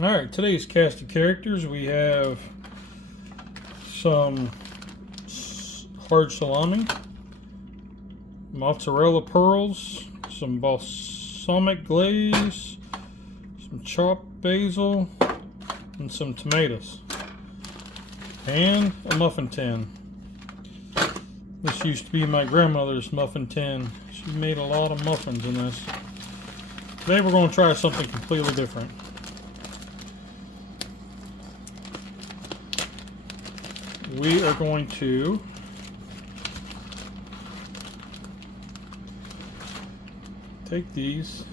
Alright, today's cast of characters, we have some hard salami, mozzarella pearls, some balsamic glaze, some chopped basil, and some tomatoes, and a muffin tin. This used to be my grandmother's muffin tin. She made a lot of muffins in this. Today we're going to try something completely different. We are going to take these,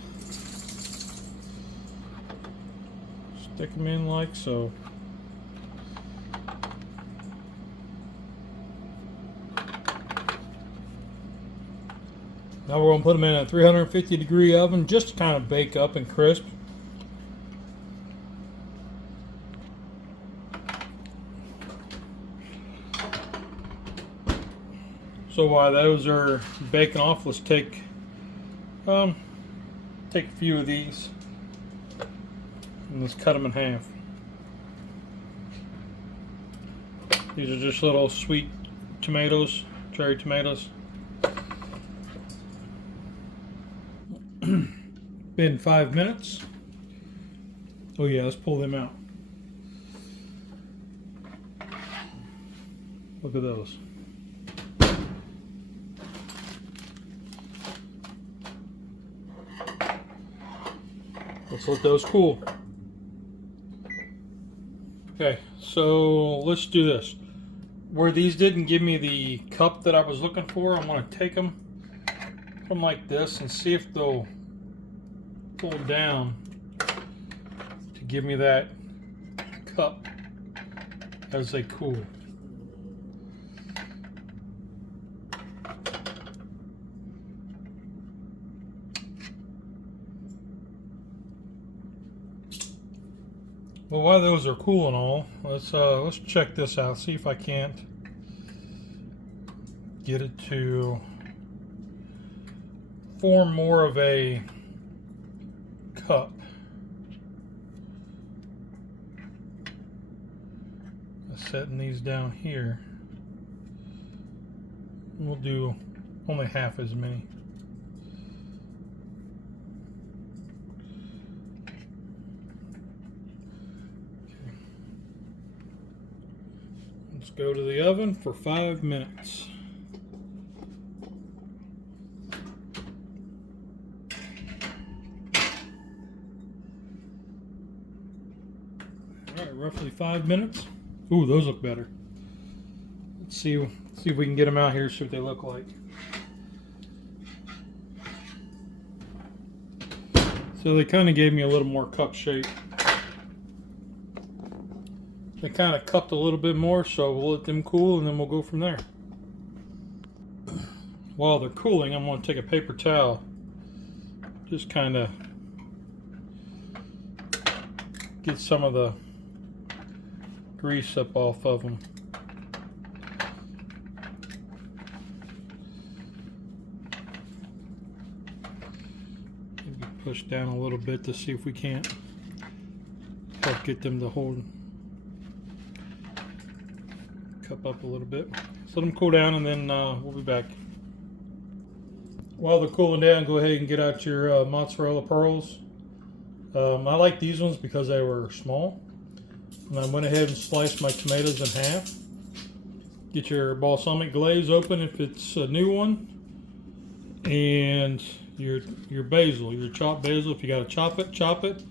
stick them in like so. Now we're going to put them in a 350-degree oven just to kind of bake up and crisp. So while those are baking off, let's take a few of these and let's cut them in half. These are just little sweet tomatoes, cherry tomatoes. Been 5 minutes. Oh yeah, let's pull them out. Look at those. Let's let those cool. Okay, so let's do this. Where these didn't give me the cup that I was looking for, I'm going to take them, put them like this, and see if they'll pull down to give me that cup as they cool. Well, while those are cool and all, let's check this out. See if I can't get it to form more of a cup. Setting these down here, we'll do only half as many. Let's go to the oven for 5 minutes. Alright, roughly 5 minutes. Ooh, those look better. Let's see if we can get them out here, see what they look like. So they kind of gave me a little more cup shape. They kind of cupped a little bit more, so we'll let them cool and then we'll go from there. While they're cooling, I'm going to take a paper towel, just kind of get some of the grease up off of them. Maybe push down a little bit to see if we can't help get them to hold cup up a little bit. So let them cool down and then we'll be back. While they're cooling down, go ahead and get out your mozzarella pearls. I like these ones because they were small. And I went ahead and sliced my tomatoes in half. Get your balsamic glaze open if it's a new one. And your basil, your chopped basil. If you got to chop it, chop it.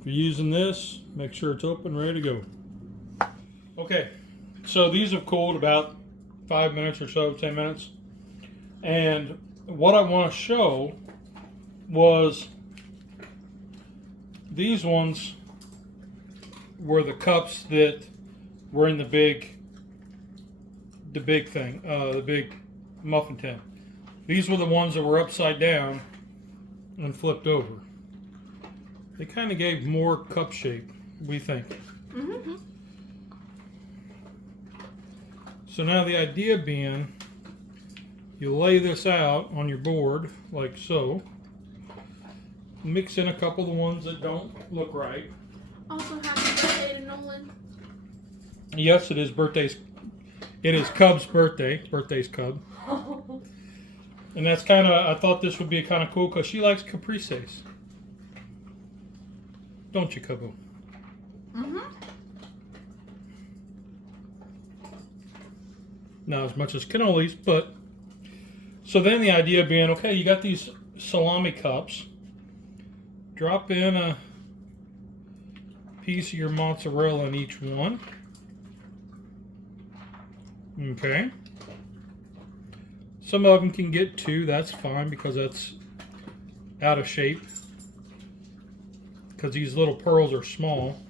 If you're using this, make sure it's open, ready to go. Okay. So these have cooled about 5 minutes or so, 10 minutes. And what I want to show was these ones were the cups that were in the big thing, the big muffin tin. These were the ones that were upside down and flipped over. They kind of gave more cup shape, we think. Mm-hmm. So now the idea being, you lay this out on your board like so, mix in a couple of the ones that don't look right, Also, happy birthday to Nolan. Yes, it is birthdays. It is Cub's birthday. Birthday's Cub. And that's kind of, I thought this would be kind of cool because she likes Caprices. Don't you, Cubbo? Mm-hmm. Not as much as cannolis, but... So then the idea being, okay, you got these salami cups. Drop in a piece of your mozzarella in each one. Okay. Some of them can get 2. That's fine because that's out of shape. Because these little pearls are small.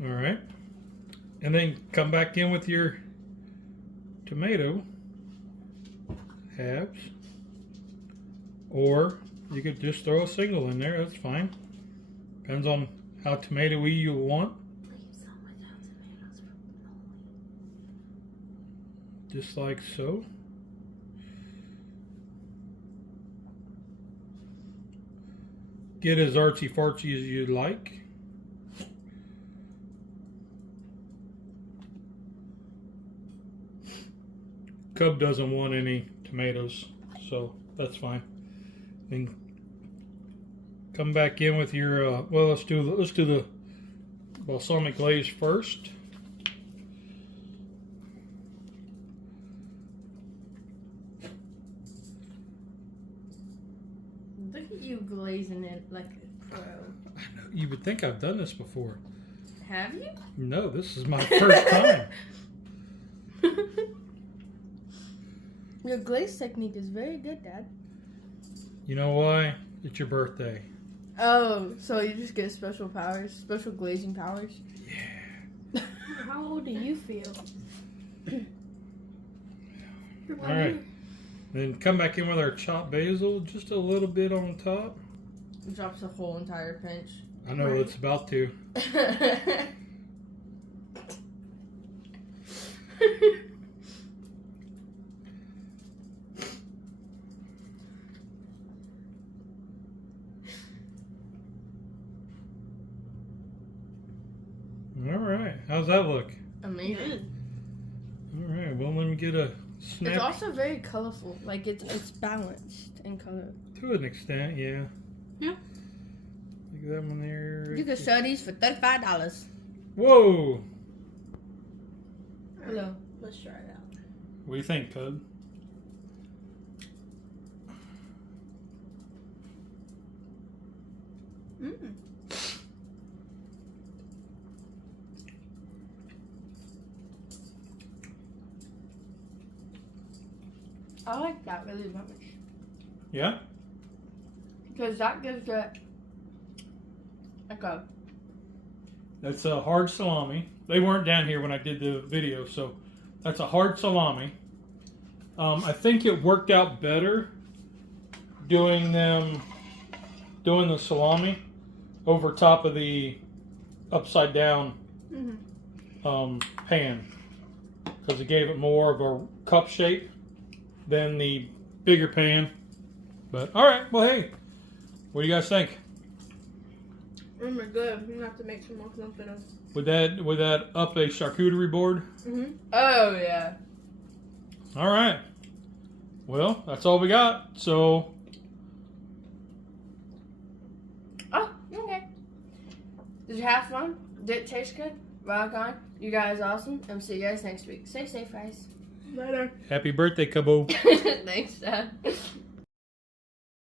All right. And then come back in with your tomato halves. Or you could just throw a single in there. That's fine. Depends on how tomatoey you want. Just like so. Get as artsy-fartsy as you'd like. Cub doesn't want any tomatoes, so that's fine. Then come back in with your well, let's do the balsamic glaze first. Look at you glazing it like a pro. I know, you would think I've done this before. Have you? No, this is my first time. Your glaze technique is very good, Dad. You know why? It's your birthday. Oh, so you just get special powers, special glazing powers? Yeah. How old do you feel? All right. Then come back in with our chopped basil, just a little bit on top. It drops a whole entire pinch. I know it's about to. All right. How's that look? Amazing. All right. Well, let me get a snap. It's also very colorful. Like it's balanced in color. To an extent, yeah. Yeah. Look at that one there. You can sell these for $35. Whoa! Hello. Let's try it out. What do you think, Cub? Mm. I like that really much. Yeah? Because that gives it like a... That's a hard salami. They weren't down here when I did the video, so that's a hard salami. I think it worked out better doing the salami over top of the upside down pan, because it gave it more of a cup shape than the bigger pan. But all right, well, hey, what do you guys think? Oh my god, I'm gonna have to make some more confidence. Would that up a charcuterie board? Oh yeah. All right. Well, that's all we got. So. Oh, okay. Did you have fun? Did it taste good? Rock on. You guys are awesome. And see you guys next week. Stay safe, guys. Later. Happy birthday, Cabo. Thanks, Dad.